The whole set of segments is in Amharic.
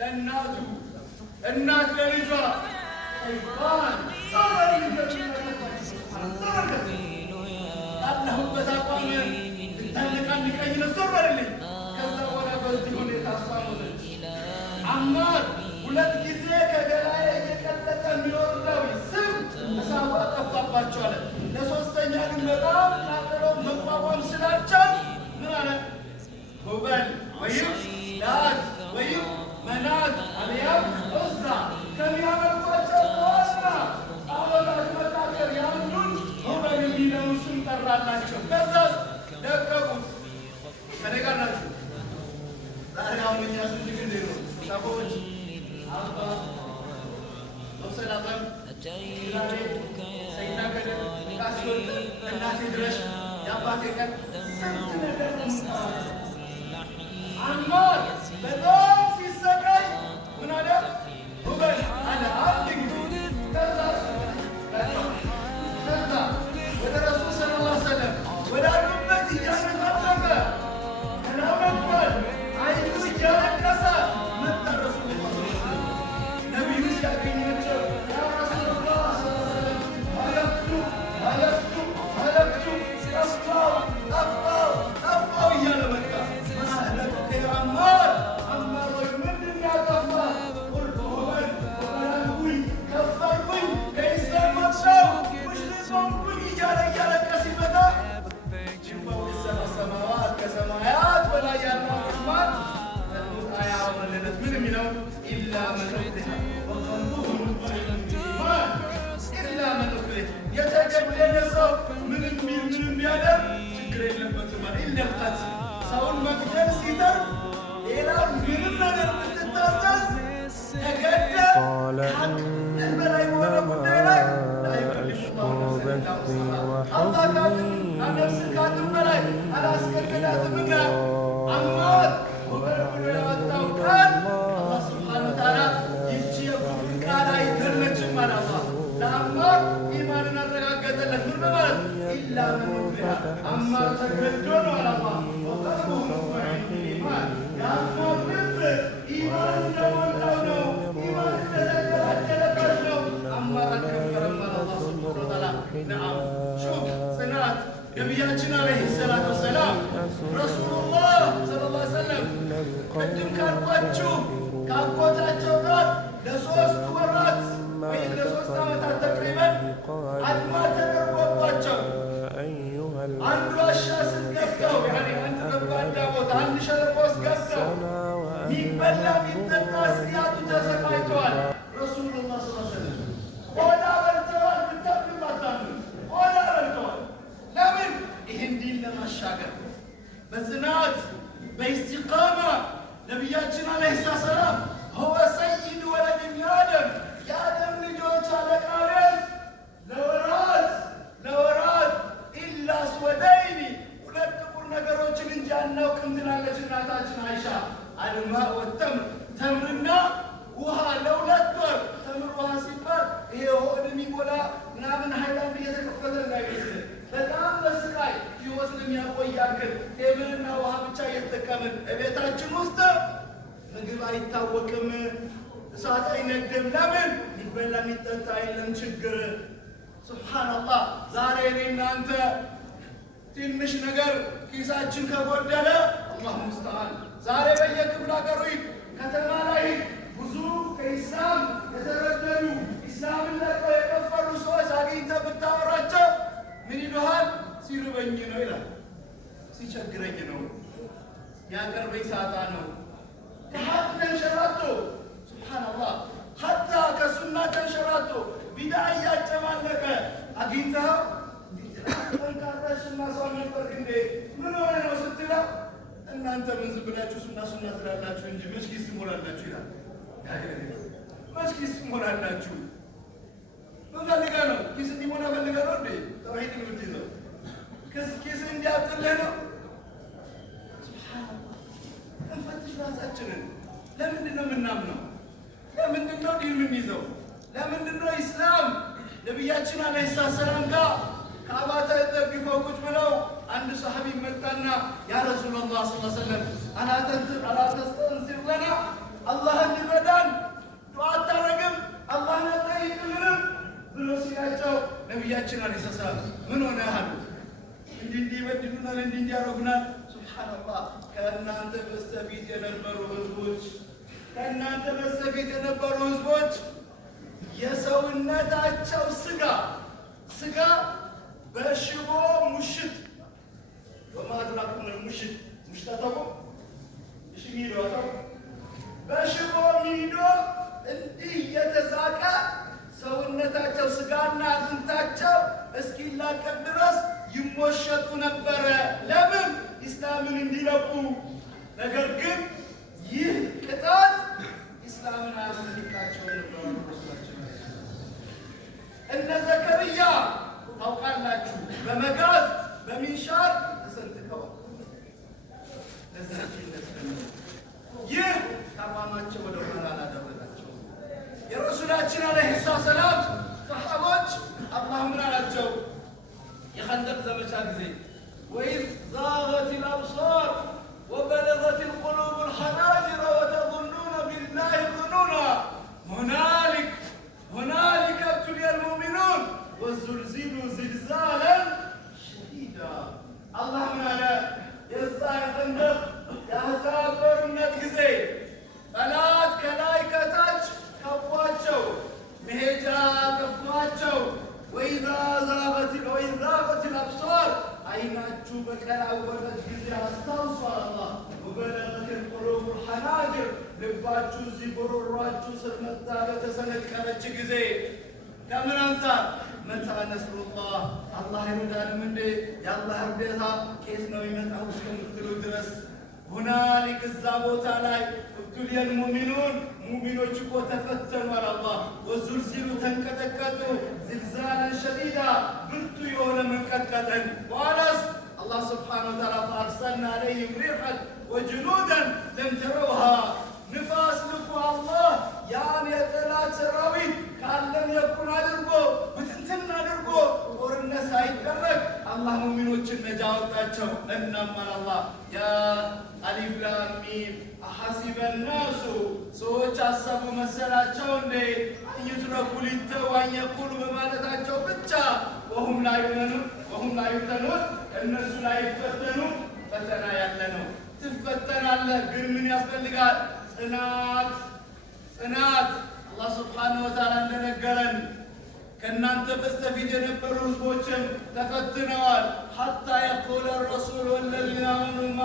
ለእናቱ እናት ለልጇ ይባል ጣሪ አላሁበት አቋም ታነቃንቀኝ ነው ዞርልኝ። ከዛ በኋላ በዚህ ሁኔታ አሳሙት። አማር ሁለት ጊዜ ከገላዬ እየቀለጠ የሚወርደው ስም እሳቱ አጠፋባቸዋል። ለሶስተኛ ግን በጣም ቃጠሎን መቋቋም ስላልቻል ምን አለ? ሁበል ወይም ላት ወይም መናት አልያም ዑዛ ከሚያመልኳቸው ዋና ጣዖታት መካከል ያንዱን ሁበል የሚለውን ስም ጠራላቸው። ከዛስ ደቀቁት። ከኔ ጋር ናችሁ? ዛሬ አሁን እኛ ስንት ጊዜ ነው ሰዎች አባ ወሰላም ሰይናገደ ካስወል እናቴ ድረሽ የአባቴ ቀን ስንት ነገር አማር በጣም ሲሰቃይ ምን አለ? ሁበል አለ አንድ ጊዜ ከዛ ወደ ረሱል ሰለላሁ ዐለይሂ ወሰለም ወዳሉበት እያነሳፈፈ ተናመጥቷል። አይኑ እያለቀሰ መጣ። ረሱል ነቢዩ ሲያገኛቸው ያ ረሱላህ ሀለክቱ ጠፋው እያለ መጣ። ሰውን መግደል ሲተርፍ ሌላ ምንም ነገር ብትታዘዝ ተገደ በላይ በሆነ ጉዳይ ላይ ነፍስ ካቅም በላይ አላስገደዳትምና አማር ሁበል ብሎ ያወጣው ቃል አላህ ስብሓነ ወተዓላ ይቺ የኩፍር ቃል አይደለችም አለ። አላህ ለአማር ኢማንን አረጋገጠለት። ምን በማለት ኢላ መን ኡክሪሀ አማር ተገዶ ነው አለ አላህ የአማር ልብ ኢማን እንደሞላው ነው። ኢማን እንደተደላደለበት ነው። አማር አልከፈረም አለ አላህ ሱብሓነሁ ወተዓላ። ነዓም ሹፍ ጽናት ነቢያችን ዓለይሂ ሰላቱ ወሰላም ረሱሉላህ ሰለላሁ ዐለይሂ ወሰለም ቅድም ካልኳችሁ ከአጎታቸው ጋር ለ3 ወራት ወይም ለ3 ዓመታት ተቅሪበን አድማ ተደርጎባቸው አንድ ዋሻ ስትገብተው አንድ ረባዳ ቦታ አንድ ሸለቆ ውስጥ ገብተው ሚበላ ሚጠጣ እስኪያጡ ተሰቃይተዋል። ረሱሉላህ ሰለላሁ ዐለይሂ ወሰለም ቆዳ በልተዋል። ብታምኑ ባታምኑ ቆዳ በልተዋል። ለምን? ይህን ዲን ለማሻገር በጽናት በኢስቲቃማ ነቢያችን ዓለይሂ ሰላም ሁወ ሰይድ ወለድ አደም የአደም ልጆች አለቃ ለወራት ኢላ አስወደይኒ ሁለት ጥቁር ነገሮችን እንጂ አናውቅም ትላለች እናታችን አይሻ። አልማ ወተምር ተምርና ውሃ ለ2 ወር ተምር ውሃ ሲባል ይሄ ሆድ የሚሞላ ምናምን ሃይላንድ እየተከፈተ እንዳይመስል በጣም በስቃይ ሕይወት የሚያቆይ ያክል ቴምርና ውሃ ብቻ እየተጠቀምን እቤታችን ውስጥ ምግብ አይታወቅም፣ እሳት አይነድም። ለምን? ሊበላ የሚጠጣ የለም ችግር። ሱብሓነላህ ዛሬ እኔ እናንተ ትንሽ ነገር ኪሳችን ከጎደለ አላህ ሙስተዓን ዛሬ በየክፍለ ሀገሩ ከተማ ላይ ብዙ ከኢስላም የተረደዱ ኢስላምን ለቀው የከፈሉ ሰዎች አግኝተህ ብታወራቸው ምን ይሉሃል? ሲርበኝ ነው ይላል፣ ሲቸግረኝ ነው፣ ያቀርበኝ ሳጣ ነው። ከሀቅ ተንሸራቶ ሱብሓነላህ ሀታ ከሱና ተንሸራቶ ቢዳ እያጨማለቀ አግኝተኸው ጠንካራ ሱና ሰው ነበርክ እንዴ ምን ሆነ ነው ስትለው እናንተ ምን ዝም ብላችሁ ሱና ትላላችሁ እንጂ መች ኪስ ትሞላላችሁ ይላል። መች ኪስ ትሞላላችሁ? ምን ፈልገህ ነው? ኪስ እንዲሞላ ፈልገህ ነው እንዴ ተውሂድ የምትይዘው? ኪስ እንዲያጥልህ ነው? ሱብሓነላህ እንፈትሽ ራሳችንን። ለምንድን ነው የምናምነው? ለምንድን ነው ዲን የምንይዘው? ለምንድን ነው ኢስላም ነቢያችን ዓለይሂ ሰላም ጋር ካዕባ ተደግፈው ቁጭ ብለው አንድ ሰሃቢ መጣና ያ ረሱላህ ሰለላሁ ዐለይሂ ወሰለም አላ ተስተንሲር ለና አላህ እንዲበ ነቢያችን አለይሂ ሰላም ምን ሆነ አሉት። እንዲህ ይበድሉናል፣ እንዲህ ያደርጉናል። ሱብሃንአላህ ከእናንተ በስተፊት የነበሩ ህዝቦች የሰውነታቸው ስጋ በሽቦ ሙሽት በማድራኩም ሙሽት ሙሽታታው እሺ ሚዶታው በሽቦ ሚዶ እንዲህ የተዛቀ ሰውነታቸው ስጋና አጥንታቸው እስኪላቀቅ ድረስ ይሞሸጡ ነበረ። ለምን? ኢስላምን እንዲለቁ። ነገር ግን ይህ ቅጣት ኢስላምን አያስፈልጋቸው ነበር። እነ ዘከርያ ታውቃላችሁ፣ በመጋዝ በሚንሻር ተሰንጥቀዋል። ይህ ተቋማቸው ወደ ኋላ አላደረጋቸው። የረሱላችን አለይሂ ሰላም ሰሃቦች አላህ ምን አላቸው? የኸንደቅ ዘመቻ ጊዜ ወኢዝ ዛገቲል አብሳር ወበለገቲል ቁሉቡል ሐናጅረ ወተظنون بالله ظنونا هنالك ابتلي المؤمنون وزلزلوا زلزالا شديدا الله ምን አለ? የዛ የኸንደቅ የአሕዛብ ጦርነት ጊዜ ጠላት ከላይ ከታች ከቧቸው መሄጃ ጠፍቷቸው ወኢዛ ዛገቲል አብሳር አይናችሁ በቀላወጠች ጊዜ አስታውሱ አላህ። ወበለገቲል ቁሉቡል ሐናጅር ልባችሁ እዚህ ጉሮሯችሁ ስር መታ በተሰነቀረች ጊዜ ከምን አንፃር? መታ ነስሩላህ አላህ ይረዳንም እንዴ? የአላህ እርዳታ ኬት ነው የሚመጣው እስከምትሉ ድረስ ሁናሊክ እዛ ቦታ ላይ እብቱሊየል ሙእሚኑን ሙእሚኖች እኮ ተፈተኑ አለ አላህ። ወዙልዚሉ ተንቀጠቀጡ፣ ዝልዛለን ሸዲዳ ብርቱ የሆነ መንቀጥቀጥን። በኋላስ አላህ ስብሓነሁ ወተዓላ ፈአርሰልና ዐለይሂም ሪሐን ወጅኑደን ለም ተረውሃ ንፋስ ልኮ አላህ ያን የጠላት ሰራዊት ካለም የኩን አድርጎ ብትንትን አድርጎ ጦርነት ሳይደረግ አላህ ሙእሚኖችን ነጃ አወጣቸው። እናም አላህ ያ አሊፍ ላም ሚም አሐሲበ ናሱ ሰዎች አሰቡ መሰላቸው እንዴ አንዩትረኩ ሊተው አን የቁሉ በማለታቸው ብቻ ወሁም ላ ዩፍተኑን እነሱ ላይ ይፈተኑ። ፈተና ያለ ነው፣ ትፈተናለህ። ግን ምን ያስፈልጋል? ጽናት። አላህ ስብሓነሁ ወተዓላ እንደነገረን ከእናንተ በስተፊት የነበሩ ህዝቦችም ተፈትነዋል። ሐታ የቁለ ረሱል ወለዚነ አመኑ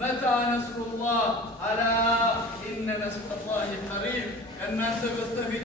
መታ ነስሩላህ አላ ኢነ ነስረላሂ ቀሪብ። ከእናንተ በስተፊት